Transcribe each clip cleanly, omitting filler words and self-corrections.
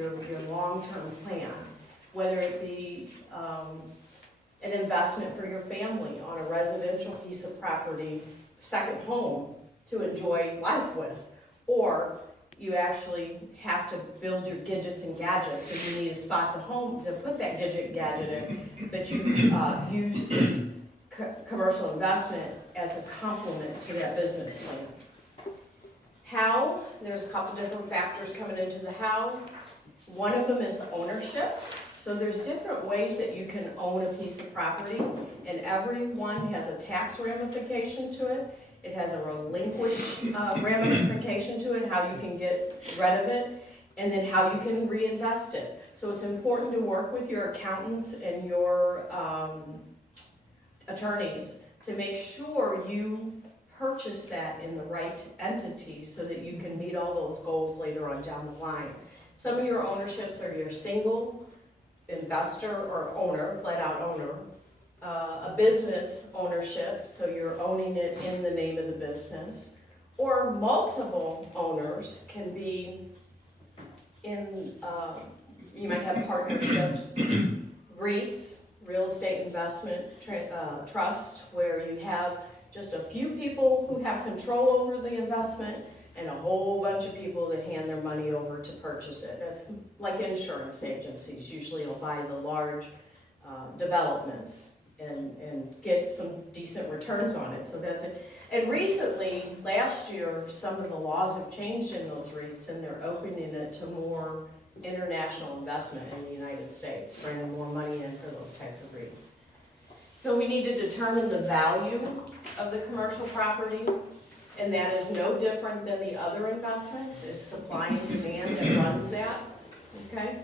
your long-term plan, whether it be an investment for your family on a residential piece of property, second home to enjoy life with, or you actually have to build your gadgets and gadgets and you need a spot to put that gadget and gadget in, but you use the commercial investment as a complement to that business plan. How, there's a couple different factors coming into the how. One of them is ownership. So there's different ways that you can own a piece of property, and every one has a tax ramification to it. It has a relinquished ramification to it, how you can get rid of it, and then how you can reinvest it. So it's important to work with your accountants and your attorneys to make sure you purchase that in the right entity so that you can meet all those goals later on down the line. Some of your ownerships are your single investor or owner, flat out owner, a business ownership, so you're owning it in the name of the business, or multiple owners can be in, you might have partnerships, REITs, real estate investment trust, where you have just a few people who have control over the investment and a whole bunch of people that hand their money over to purchase it. That's like insurance agencies. Usually you'll buy the large developments and get some decent returns on it. So that's it. And recently, last year, some of the laws have changed in those REITs and they're opening it to more international investment in the United States, bringing more money in for those types of REITs. So we need to determine the value of the commercial property, and that is no different than the other investments. It's supply and demand that runs that, okay?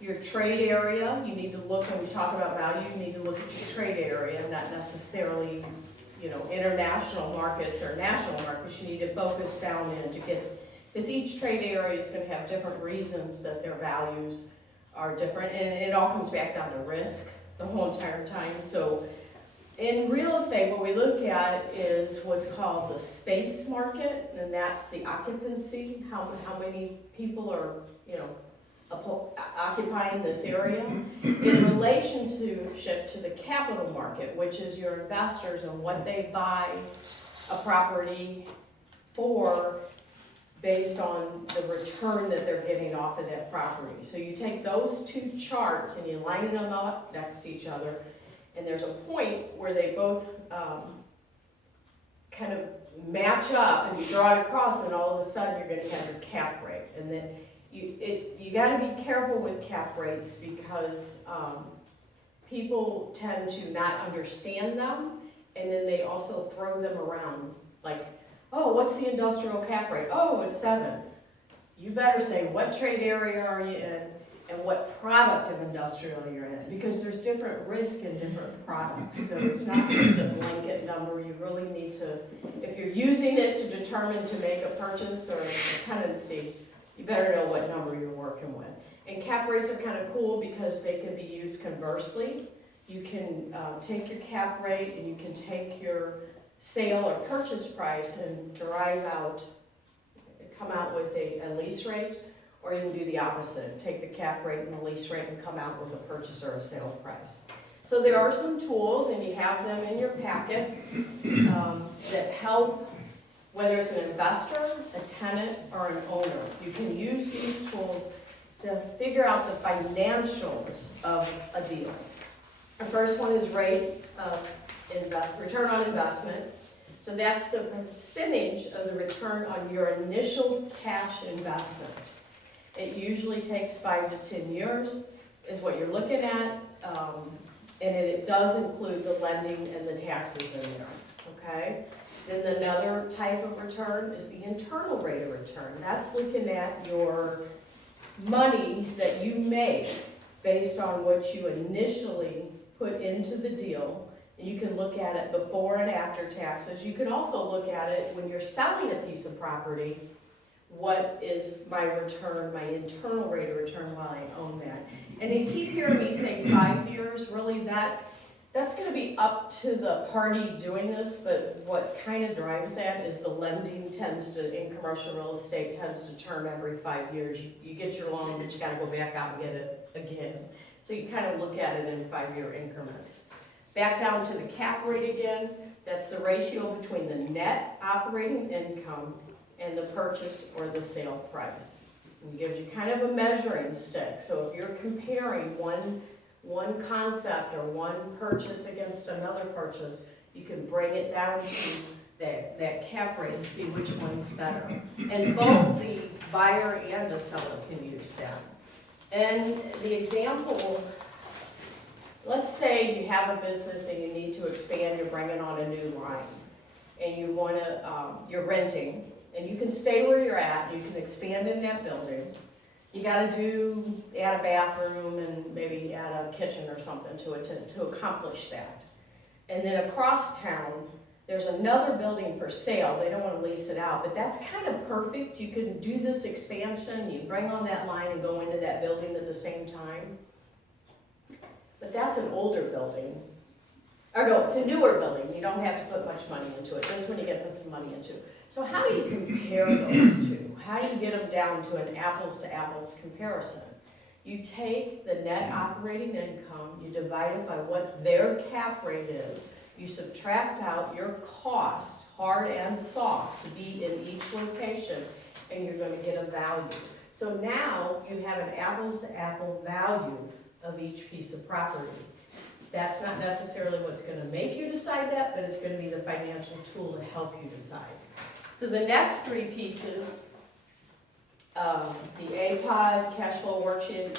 Your trade area, you need to look, when we talk about value, you need to look at your trade area, not necessarily, international markets or national markets. You need to focus down in to get, because each trade area is going to have different reasons that their values are different, and it all comes back down to risk the whole entire time. So in real estate, what we look at is what's called the space market, and that's the occupancy, how many people are, occupying this area, in relationship to the capital market, which is your investors and what they buy a property for based on the return that they're getting off of that property. So you take those two charts and you line them up next to each other, and there's a point where they both kind of match up, and you draw it across, and all of a sudden you're going to have your cap rate. And then you got to be careful with cap rates because people tend to not understand them, and then they also throw them around. Like, oh, what's the industrial cap rate? Oh, it's 7. You better say what trade area are you in and what product of industrial you're in, because there's different risk in different products. So it's not just a blanket number. You really need to, if you're using it to determine to make a purchase or a tenancy, you better know what number you're working with. And cap rates are kind of cool because they can be used conversely. You can take your cap rate and you can take your sale or purchase price and come out with a lease rate, or you can do the opposite, take the cap rate and the lease rate and come out with a purchase or a sale price. So there are some tools, and you have them in your packet, that help, whether it's an investor, a tenant, or an owner. You can use these tools to figure out the financials of a deal. The first one is rate of return on investment. So that's the percentage of the return on your initial cash investment. It usually takes 5 to 10 years is what you're looking at, and it does include the lending and the taxes in there, okay? Then another type of return is the internal rate of return. That's looking at your money that you make based on what you initially put into the deal. You can look at it before and after taxes. You can also look at it when you're selling a piece of property. What is my return, my internal rate of return while I own that? And you keep hearing me say 5 years. Really, that That's gonna be up to the party doing this, but what kind of drives that is the lending tends to, in commercial real estate, tends to turn every 5 years. You get your loan, but you gotta go back out and get it again. So you kind of look at it in 5-year increments. Back down to the cap rate again, that's the ratio between the net operating income and the purchase or the sale price. It gives you kind of a measuring stick. So if you're comparing one concept or one purchase against another purchase, you can bring it down to that cap rate and see which one's better. And both the buyer and the seller can use that. And the example, let's say you have a business and you need to expand, you're bringing on a new line, and you want to, you're renting, and you can stay where you're at, you can expand in that building. You gotta add a bathroom and maybe add a kitchen or something to it to accomplish that. And then across town, there's another building for sale. They don't wanna lease it out, but that's kind of perfect. You can do this expansion, you bring on that line and go into that building at the same time. But that's an older building. Or no, it's a newer building. You don't have to put much money into it. This one you get to put some money into. So how do you compare those two? How do you get them down to an apples to apples comparison? You take the net operating income, you divide it by what their cap rate is, you subtract out your cost, hard and soft, to be in each location, and you're going to get a value. So now you have an apples to apple value of each piece of property. That's not necessarily what's going to make you decide that, but it's going to be the financial tool to help you decide. So the next 3 pieces, the APOD, cash flow worksheet,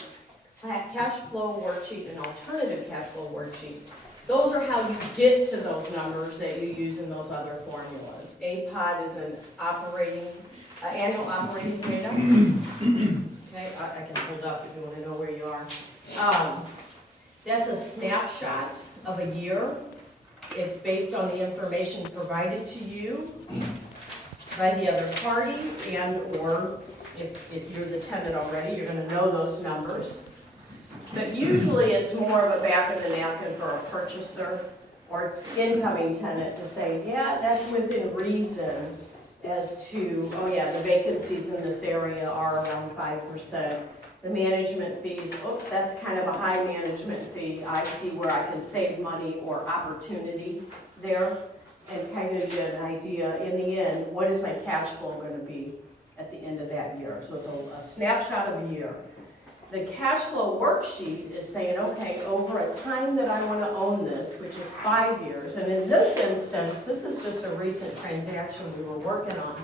and alternative cash flow worksheet, those are how you get to those numbers that you use in those other formulas. APOD is an annual operating data. Okay, I can hold up if you want to know where you are. That's a snapshot of a year. It's based on the information provided to you by the other party, and or if you're the tenant already, you're going to know those numbers. But usually it's more of a back of the napkin for a purchaser or incoming tenant to say, yeah, that's within reason as to, oh yeah, the vacancies in this area are around 5%. The management fees, oh, that's kind of a high management fee. I see where I can save money or opportunity there, and kind of get an idea in the end, what is my cash flow going to be at the end of that year? So it's a snapshot of a year. The cash flow worksheet is saying, okay, over a time that I want to own this, which is 5 years, and in this instance, this is just a recent transaction we were working on.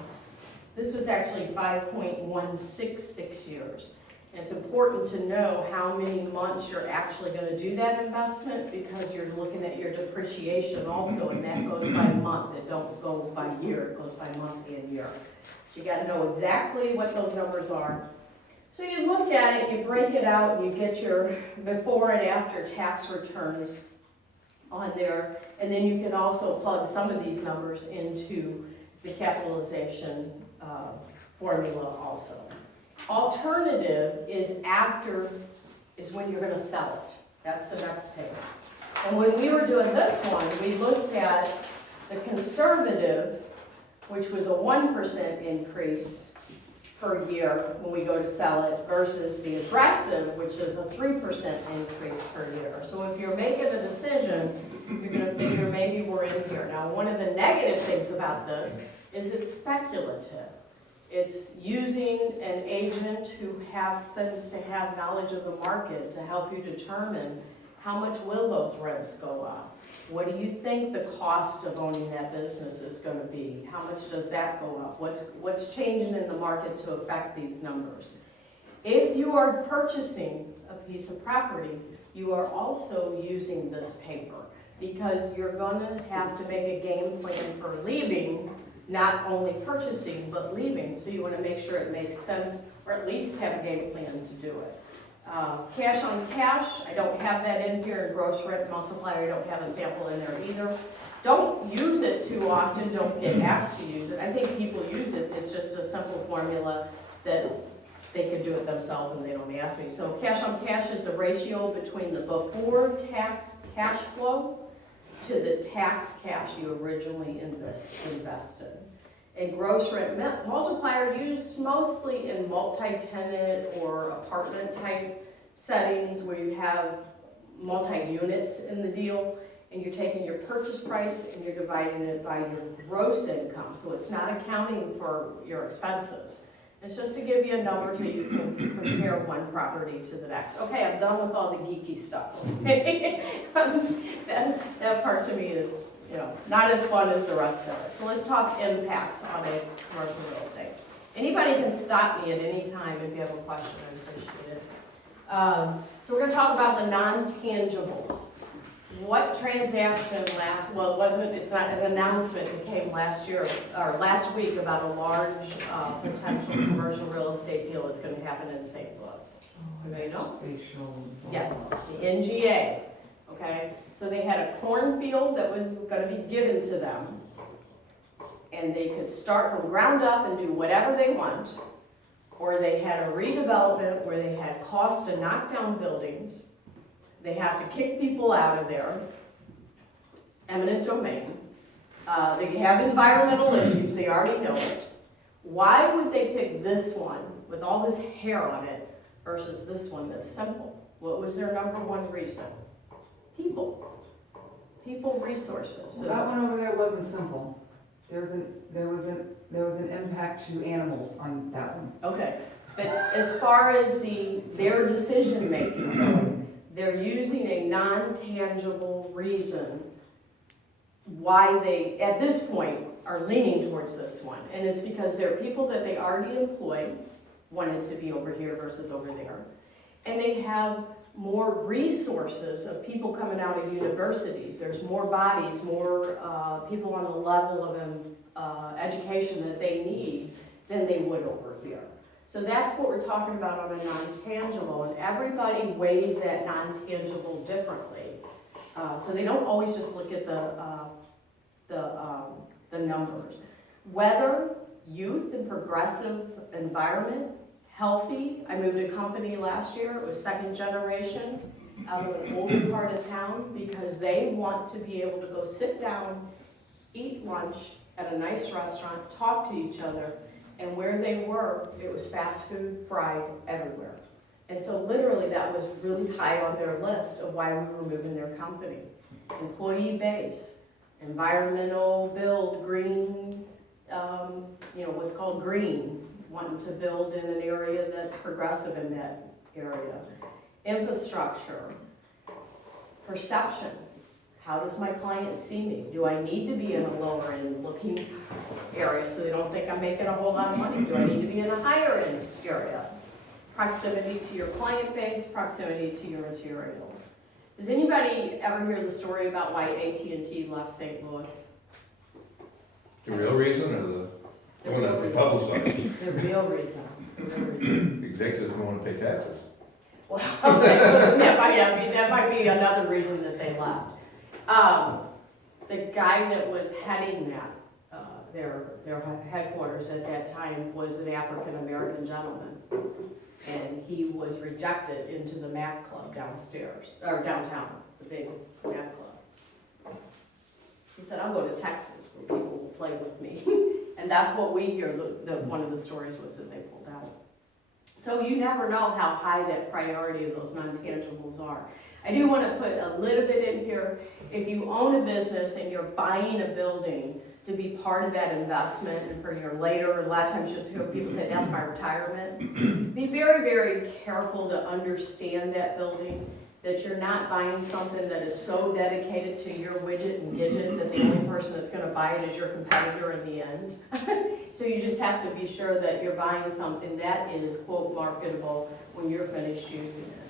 This was actually 5.166 years. And it's important to know how many months you're actually going to do that investment, because you're looking at your depreciation also, and that goes by month. It don't go by year, it goes by month and year. So you got to know exactly what those numbers are. So you look at it, you break it out, you get your before and after tax returns on there, and then you can also plug some of these numbers into the capitalization formula also. Alternative is when you're going to sell it. That's the next page. And when we were doing this one, we looked at the conservative, which was a 1% increase per year when we go to sell it, versus the aggressive, which is a 3% increase per year. So if you're making a decision, you're going to figure maybe we're in here. Now, one of the negative things about this is it's speculative. It's using an agent who happens to have knowledge of the market to help you determine how much will those rents go up. What do you think the cost of owning that business is going to be? How much does that go up? What's changing in the market to affect these numbers? If you are purchasing a piece of property, you are also using this paper, because you're going to have to make a game plan for leaving, not only purchasing, but leaving. So you want to make sure it makes sense, or at least have a game plan to do it. Cash on cash, I don't have that in here, and gross rent multiplier, I don't have a sample in there either. Don't use it too often, don't get asked to use it. I think people use it, it's just a simple formula that they could do it themselves and they don't ask me. So cash on cash is the ratio between the before tax cash flow to the tax cash you originally invested. And gross rent multiplier used mostly in multi-tenant or apartment type settings where you have multi-units in the deal, and you're taking your purchase price and you're dividing it by your gross income. So it's not accounting for your expenses. It's just to give you a number so you can compare one property to the next. Okay, I'm done with all the geeky stuff. that part to me is, you know, not as fun as the rest of it. So let's talk impacts on a commercial real estate. Anybody can stop me at any time if you have a question. I appreciate it. So we're going to talk about the non-tangibles. What transaction it's not an announcement that came last week about a large potential commercial real estate deal that's going to happen in St. Louis. Anybody know? Yes, the NGA. Okay, so they had a cornfield that was going to be given to them, and they could start from ground up and do whatever they want, or they had a redevelopment where they had cost to knock down buildings. They have to kick people out of there, eminent domain. They have environmental issues, they already know it. Why would they pick this one with all this hair on it versus this one that's simple? What was their number one reason? People resources. Well, that one over there wasn't simple. There was an impact to animals on that one. Okay, but as far as their decision making, they're using a non-tangible reason why they, at this point, are leaning towards this one. And it's because there are people that they already employ, wanted to be over here versus over there. And they have more resources of people coming out of universities. There's more bodies, more people on the level of education that they need than they would over here. So that's what we're talking about on a non-tangible, and everybody weighs that non-tangible differently. So they don't always just look at the numbers. Weather, youth and progressive environment, healthy. I moved a company last year, it was second generation out of an older part of town because they want to be able to go sit down, eat lunch at a nice restaurant, talk to each other, and where they were, it was fast food, fried, everywhere. And so literally that was really high on their list of why we were moving their company. Employee base, environmental build, green, what's called green, wanting to build in an area that's progressive in that area. Infrastructure, perception. How does my client see me? Do I need to be in a lower end looking area so they don't think I'm making a whole lot of money? Do I need to be in a higher end area? Proximity to your client base, proximity to your materials. Does anybody ever hear the story about why AT&T left St. Louis? The real reason or the one that they publicized? The real reason. The executives don't want to pay taxes. Well, that might be another reason that they left. The guy that was heading that, their headquarters at that time was an African-American gentleman. And he was rejected into the Mac Club downtown, the big Mac Club. He said, I'll go to Texas where people will play with me. And that's what we hear, one of the stories was that they pulled out. So you never know how high that priority of those non-tangibles are. I do want to put a little bit in here. If you own a business and you're buying a building to be part of that investment and for your later, a lot of times you just hear people say, that's my retirement. Be very, very careful to understand that building, that you're not buying something that is so dedicated to your widget and gadget that the only person that's going to buy it is your competitor in the end. So you just have to be sure that you're buying something that is, quote, marketable when you're finished using it.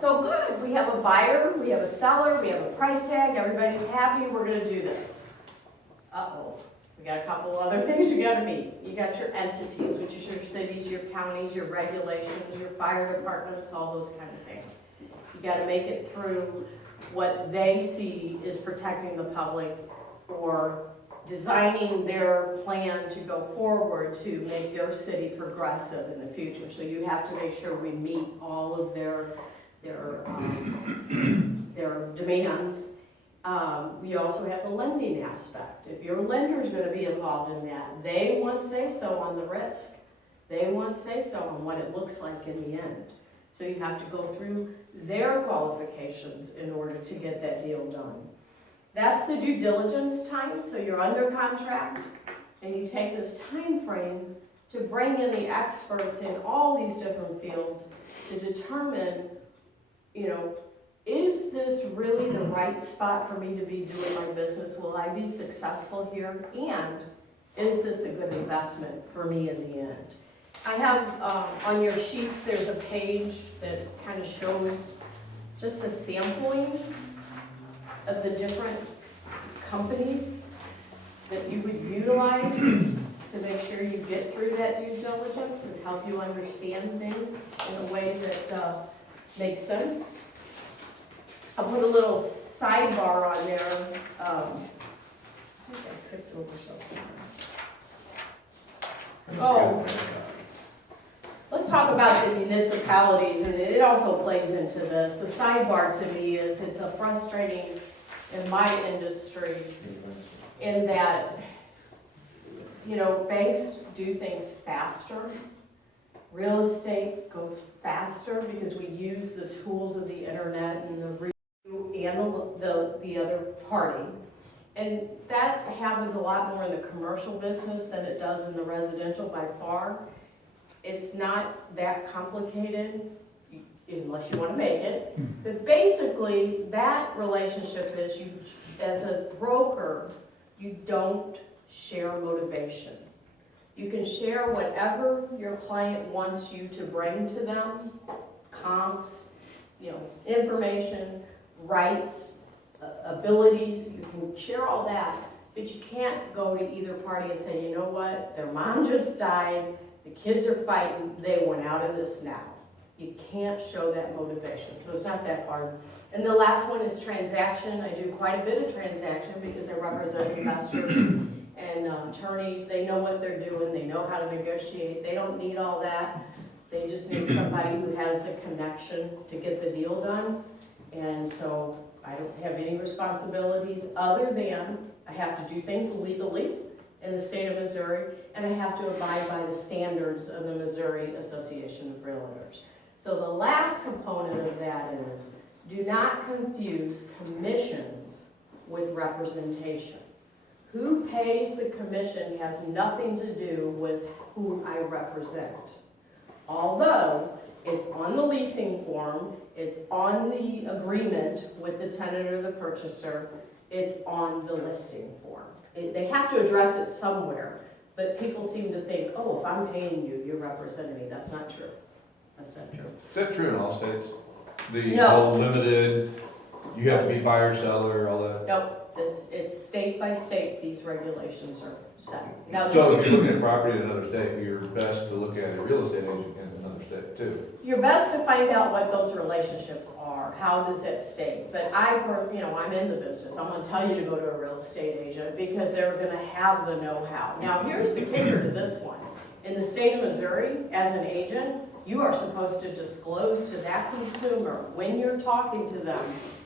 So good, we have a buyer, we have a seller, we have a price tag, everybody's happy, we're going to do this. Uh-oh, we got a couple other things you got to meet. You got your entities, which is your cities, your counties, your regulations, your fire departments, all those kind of things. You got to make it through what they see is protecting the public or designing their plan to go forward to make their city progressive in the future. So you have to make sure we meet all of their demands. You also have the lending aspect. If your lender's gonna be involved in that, they want say-so on the risk. They want say-so on what it looks like in the end. So you have to go through their qualifications in order to get that deal done. That's the due diligence time, so you're under contract, and you take this time frame to bring in the experts in all these different fields to determine, you know, is this really the right spot for me to be doing my business? Will I be successful here? And is this a good investment for me in the end? I have on your sheets, there's a page that kind of shows just a sampling of the different companies that you would utilize to make sure you get through that due diligence and help you understand things in a way that makes sense. I'll put a little sidebar on there. I think I skipped over something. Oh, let's talk about the municipalities, and it also plays into this. The sidebar to me is it's a frustrating in my industry in that, you know, banks do things faster. Real estate goes faster because we use the tools of the internet and the review and the other party. And that happens a lot more in the commercial business than it does in the residential by far. It's not that complicated unless you want to make it. But basically, that relationship is you, as a broker, you don't share motivation. You can share whatever your client wants you to bring to them, comps, you know, information, rights, abilities. You can share all that, but you can't go to either party and say, you know what, their mom just died, the kids are fighting, they want out of this now. You can't show that motivation, so it's not that hard. And the last one is transaction. I do quite a bit of transaction because I represent investors and attorneys. They know what they're doing, they know how to negotiate, they don't need all that. They just need somebody who has the connection to get the deal done. And so I don't have any responsibilities other than I have to do things legally in the state of Missouri, and I have to abide by the standards of the Missouri Association of Realtors. So the last component of that is, do not confuse commissions with representation. Who pays the commission has nothing to do with who I represent. Although it's on the leasing form, it's on the agreement with the tenant or the purchaser, it's on the listing form. They have to address it somewhere, but people seem to think, oh, if I'm paying you, you're representing me. That's not true. That's not true. Is that true in all states? The No. whole limited, you have to be buyer, seller, all that? Nope, it's state by state, these regulations are set. Now, So if you're looking at property in another state, you're best to look at a real estate agent in another state too. you're best to find out what those relationships are. How does it stay? But I'm in the business. I'm gonna tell you to go to a real estate agent because they're gonna have the know-how. Now, here's the kicker to this one. In the state of Missouri, as an agent, you are supposed to disclose to that consumer when you're talking to them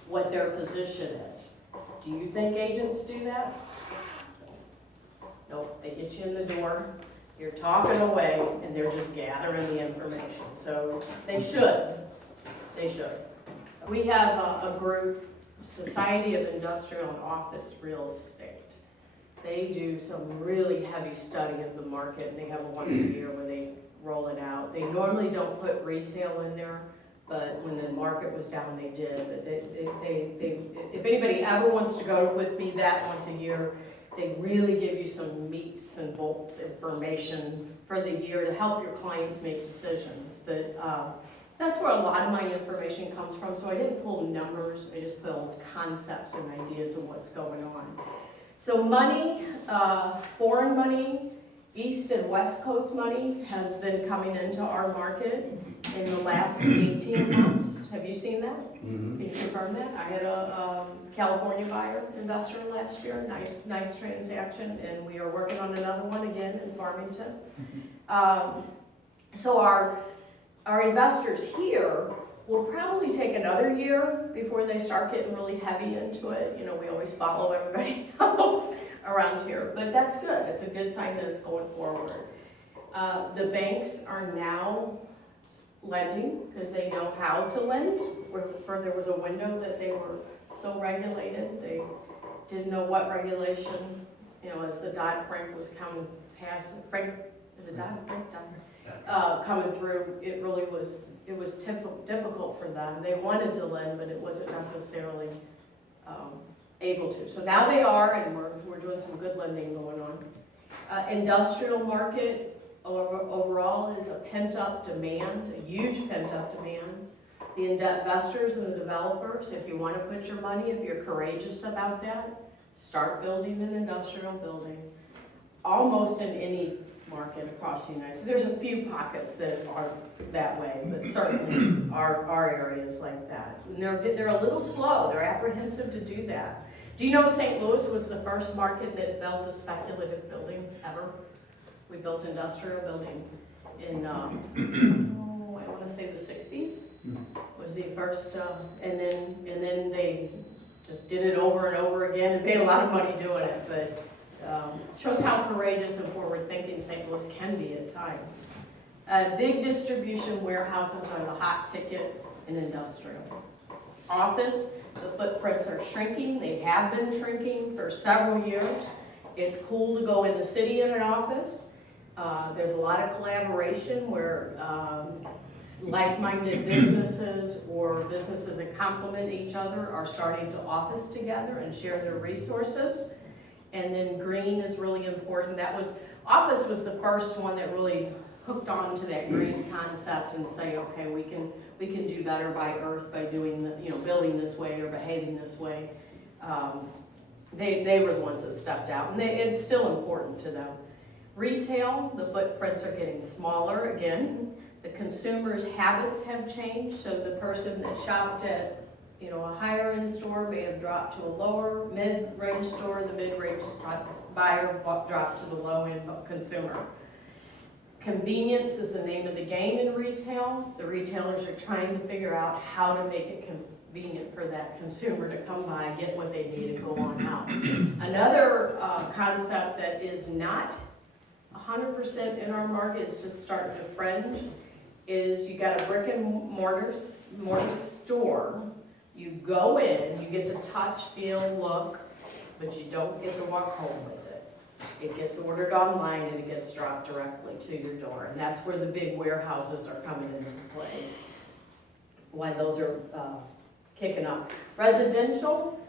what their position is. Do you think agents do that? Nope, they get you in the door, you're talking away, and they're just gathering the information. So they should. We have a group, Society of Industrial and Office Real Estate. They do some really heavy study of the market, and they have a once a year where they roll it out. They normally don't put retail in there, but when the market was down, they did. But if anybody ever wants to go with me that once a year, they really give you some meats and bolts information for the year to help your clients make decisions. But that's where a lot of my information comes from. So I didn't pull numbers, I just pulled concepts and ideas of what's going on. So money, foreign money, East and West Coast money has been coming into our market in the last 18 months. Have you seen that? Can you confirm that? I had a California buyer investor last year, nice transaction, and we are working on another one again in Farmington. So our investors here will probably take another year before they start getting really heavy into it. You know, we always follow everybody else around here, but that's good. It's a good sign that it's going forward. The banks are now lending because they know how to lend. Where there was a window that they were so regulated, they didn't know what regulation, you know, as the Dodd-Frank was coming past, coming through, it really was, it was difficult for them. They wanted to lend, but it wasn't necessarily able to. So now they are, and we're doing some good lending going on. Industrial market overall is a pent-up demand, a huge pent-up demand. The investors and the developers, if you want to put your money, if you're courageous about that, start building an industrial building. Almost in any market across the United States. There's a few pockets that are that way, but certainly our area is like that. And they're a little slow. They're apprehensive to do that. Do you know St. Louis was the first market that built a speculative building ever? We built industrial building in, I want to say the 60s was the first, and then they just did it over and over again and made a lot of money doing it, but shows how courageous and forward-thinking St. Louis can be at times. Big distribution warehouses are the hot ticket in industrial. Office, the footprints are shrinking. They have been shrinking for several years. It's cool to go in the city in an office. There's a lot of collaboration where like-minded businesses or businesses that complement each other are starting to office together and share their resources. And then green is really important. Office was the first one that really hooked on to that green concept and say, okay, we can do better by earth by doing building this way or behaving this way. They were the ones that stepped out, and it's still important to them. Retail, the footprints are getting smaller again. The consumer's habits have changed, so the person that shopped at a higher end store may have dropped to a lower mid-range store. The mid-range buyer dropped to the low end consumer. Convenience is the name of the game in retail. The retailers are trying to figure out how to make it convenient for that consumer to come by, get what they need, and go on out. Another concept that is not 100% in our market, is just starting to fringe, is you got a brick and mortar store. You go in, you get to touch, feel, look, but you don't get to walk home with it. It gets ordered online and it gets dropped directly to your door. And that's where the big warehouses are coming into play, why those are kicking up. Residential,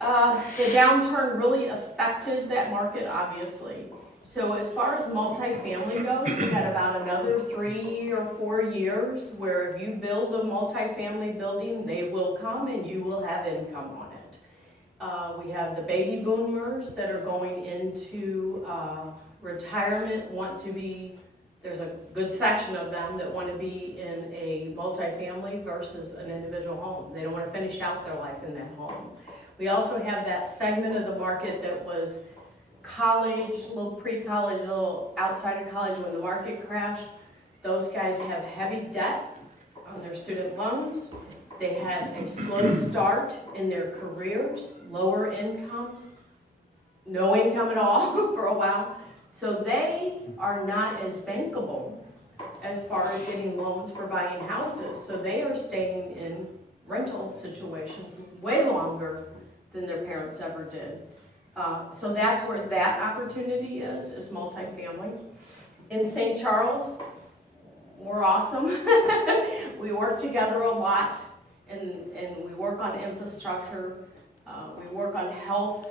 the downturn really affected that market, obviously. So as far as multifamily goes, we got about another 3 or 4 years where if you build a multifamily building, they will come and you will have income on it. We have the baby boomers that are going into retirement, there's a good section of them that want to be in a multifamily versus an individual home. They don't want to finish out their life in that home. We also have that segment of the market that was college, a little pre-college, a little outside of college when the market crashed. Those guys have heavy debt on their student loans. They had a slow start in their careers, lower incomes, no income at all for a while. So they are not as bankable as far as getting loans for buying houses. So they are staying in rental situations way longer than their parents ever did. So that's where that opportunity is multifamily. In St. Charles, we're awesome. We work together a lot, and we work on infrastructure, we work on health,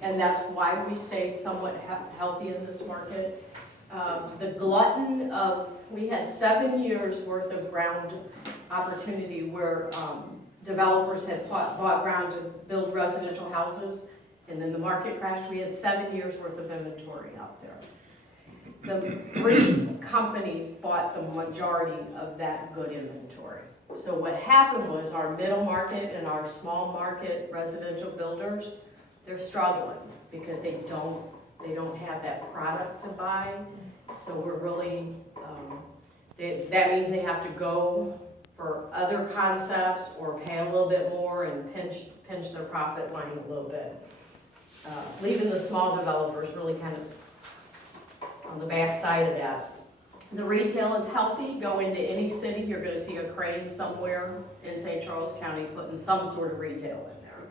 and that's why we stayed somewhat healthy in this market. The glutton of, we had 7 years worth of ground opportunity where developers had bought ground to build residential houses. And then the market crashed. We had 7 years worth of inventory out there. The 3 companies bought the majority of that good inventory. So what happened was our middle market and our small market residential builders, they're struggling because they don't have that product to buy. So we're really, that means they have to go for other concepts or pay a little bit more and pinch their profit line a little bit. Leaving the small developers really kind of on the back side of that. The retail is healthy. Go into any city, you're gonna see a crane somewhere in St. Charles County putting some sort of retail in there.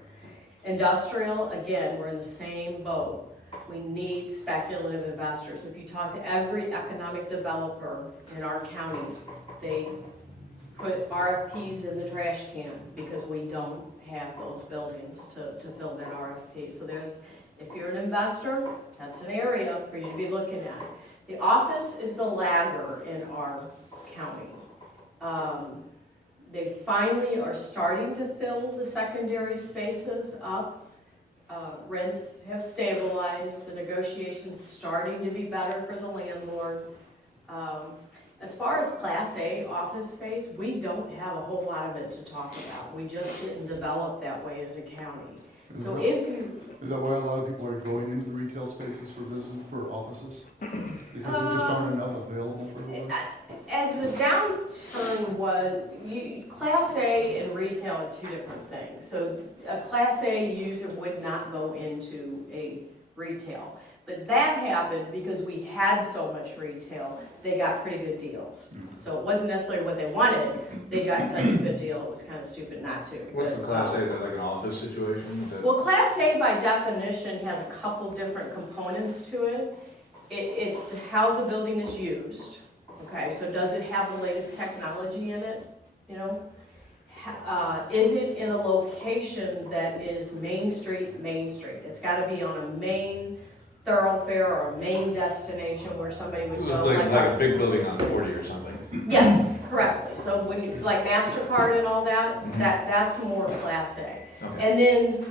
Industrial, again, we're in the same boat. We need speculative investors. If you talk to every economic developer in our county, they put RFPs in the trash can because we don't have those buildings to fill that RFP. So if you're an investor, that's an area for you to be looking at. The office is the lagger in our county. They finally are starting to fill the secondary spaces up. Rents have stabilized, the negotiations starting to be better for the landlord. As far as Class A office space, we don't have a whole lot of it to talk about. We just didn't develop that way as a county. So if you... Is that why a lot of people are going into the retail spaces for business, for offices? Because there just aren't enough available for everyone? As the downturn was, Class A and retail are 2 different things. So a Class A user would not go into a retail. But that happened because we had so much retail, they got pretty good deals. So it wasn't necessarily what they wanted, they got such a good deal, it was kind of stupid not to. What's the Class A, is that like an office situation? Well, Class A by definition has a couple different components to it. It's how the building is used. Okay, so does it have the latest technology in it, you know? Is it in a location that is Main Street? It's gotta be on a main thoroughfare or a main destination where somebody would It go. was like a big building on 40 or something. Yes, correctly. So when you, like MasterCard and all that, that's more Class A. Okay. And then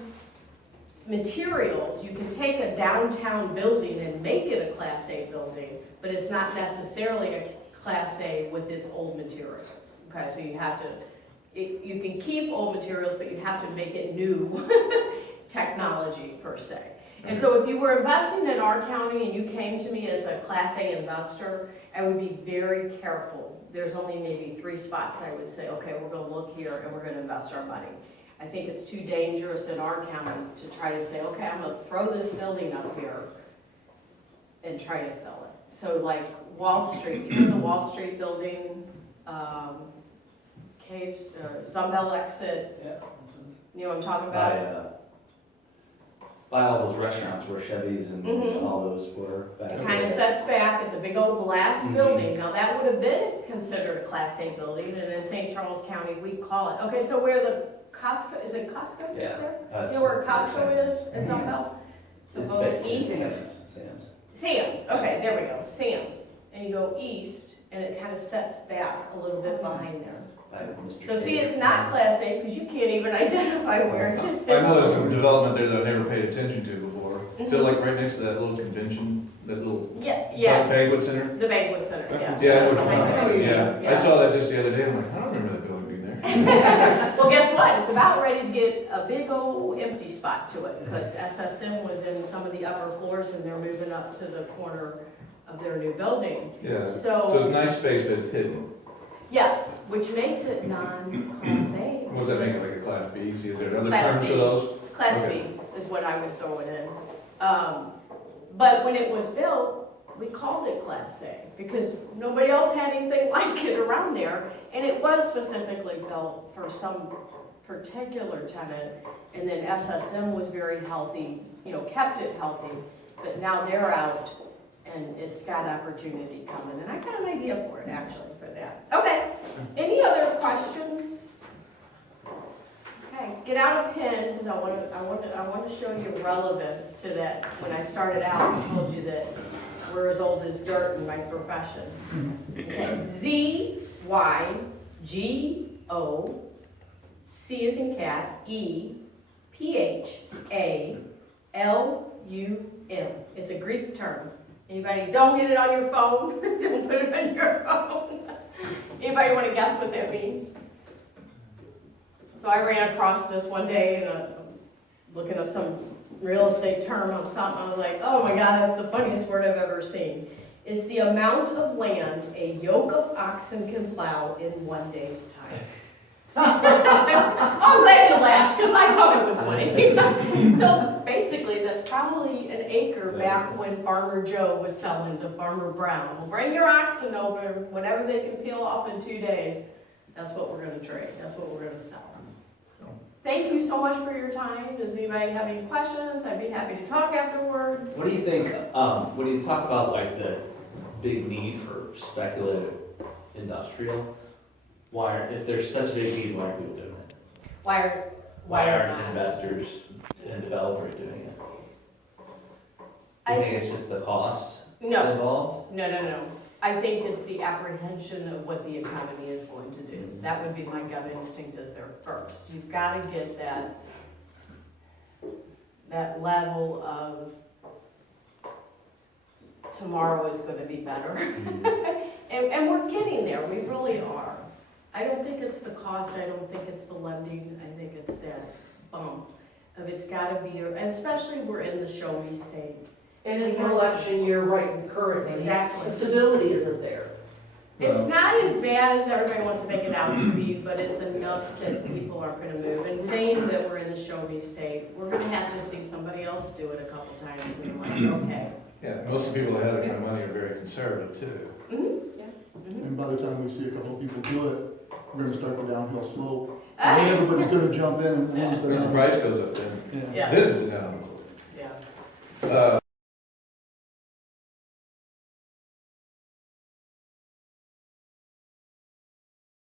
materials, you can take a downtown building and make it a Class A building, but it's not necessarily a Class A with its old materials. Okay, so you have to, you can keep old materials, but you have to make it new technology per se. And so if you were investing in our county and you came to me as a Class A investor, I would be very careful. There's only maybe 3 spots I would say, okay, we're gonna look here and we're gonna invest our money. I think it's too dangerous in our county to try to say, okay, I'm gonna throw this building up here and try to fill it. So like Wall Street, you know the Wall Street building, Caves, Zumwalt exit, Yeah. you know what I'm talking about? By all those restaurants where Chevy's and all those were. It kind of sets back, it's a big old glass building. Now that would have been considered a Class A building, and in St. Charles County, we call it. Okay, so where the Costco, is it Costco that's Yeah. there? You know where Costco is in Zumwalt? So It's go Sam's. east. Sam's. Sam's, okay, there we go, Sam's. And you go east, and it kind of sets back a little bit behind there. By Mr. So see, Sam's. it's not Class A, because you can't even identify where it is. I know there's some development there that I never paid attention to before. Is it like right next to that little convention, that little Yeah, yes. banquet center? The banquet center, yes. Yeah, That's I know what behind you're the talking banquet about. center, Yeah, I saw that just the other day, I'm like, I don't remember that building being there. Well, guess what? It's about ready to get a big old empty spot to it, because SSM was in some of the upper floors and they're moving up to the corner of their new building. Yeah, so it's nice space, but it's hidden. Yes, which makes it non-Class A. What does that make it, like a Class B? See, is there other Class terms B. for those? Class Okay. B is what I would throw it in. But when it was built, we called it Class A because nobody else had anything like it around there. And it was specifically built for some particular tenant. And then SSM was very healthy, you know, kept it healthy. But now they're out and it's got opportunity coming. And I got an idea for it actually for that. Okay, any other questions? Okay, get out a pen because I want to show you relevance to that. When I started out, I told you that we're as old as dirt in my profession. Okay. ZYGO, C as in cat, EPHALUM. It's a Greek term. Anybody, don't get it on your phone, don't put it on your phone. Anybody wanna guess what that means? So I ran across this one day and looking up some real estate term on something, I was like, oh my God, that's the funniest word I've ever seen. It's the amount of land a yoke of oxen can plow in one day's time. I'm glad you laughed, because I thought it was funny. So basically, that's probably an acre back when Farmer Joe was selling to Farmer Brown. Well, bring your oxen over, whatever they can peel off in 2 days, that's what we're gonna trade, that's what we're gonna sell. So, thank you so much for your time. Does anybody have any questions? I'd be happy to talk afterwards. What do you think, when you talk about like the big need for speculative industrial, if there's such a big need, why are people doing it? Why aren't investors and developers doing it? Do you think it's just the cost No, involved? no. I think it's the apprehension of what the economy is going to do. That would be my gut instinct as their first. You've got to get that level of tomorrow is going to be better. And we're getting there, we really are. I don't think it's the cost, I don't think it's the lending, I think it's that bump of it's gotta be, especially we're in the show me state. And it's an election year right currently. Exactly. The stability isn't there. It's not as bad as everybody wants to make it out to be, but it's enough that people aren't gonna move. And saying that we're in the show me state, we're gonna have to see somebody else do it a couple times and be like, okay. Yeah, most of the people that have that kind of money are very conservative too. And by the time we see a couple of people do it, we're gonna start the downhill slope. And then everybody's gonna jump in and lose their When the money. price goes up then, Yeah. then it's down. Yeah.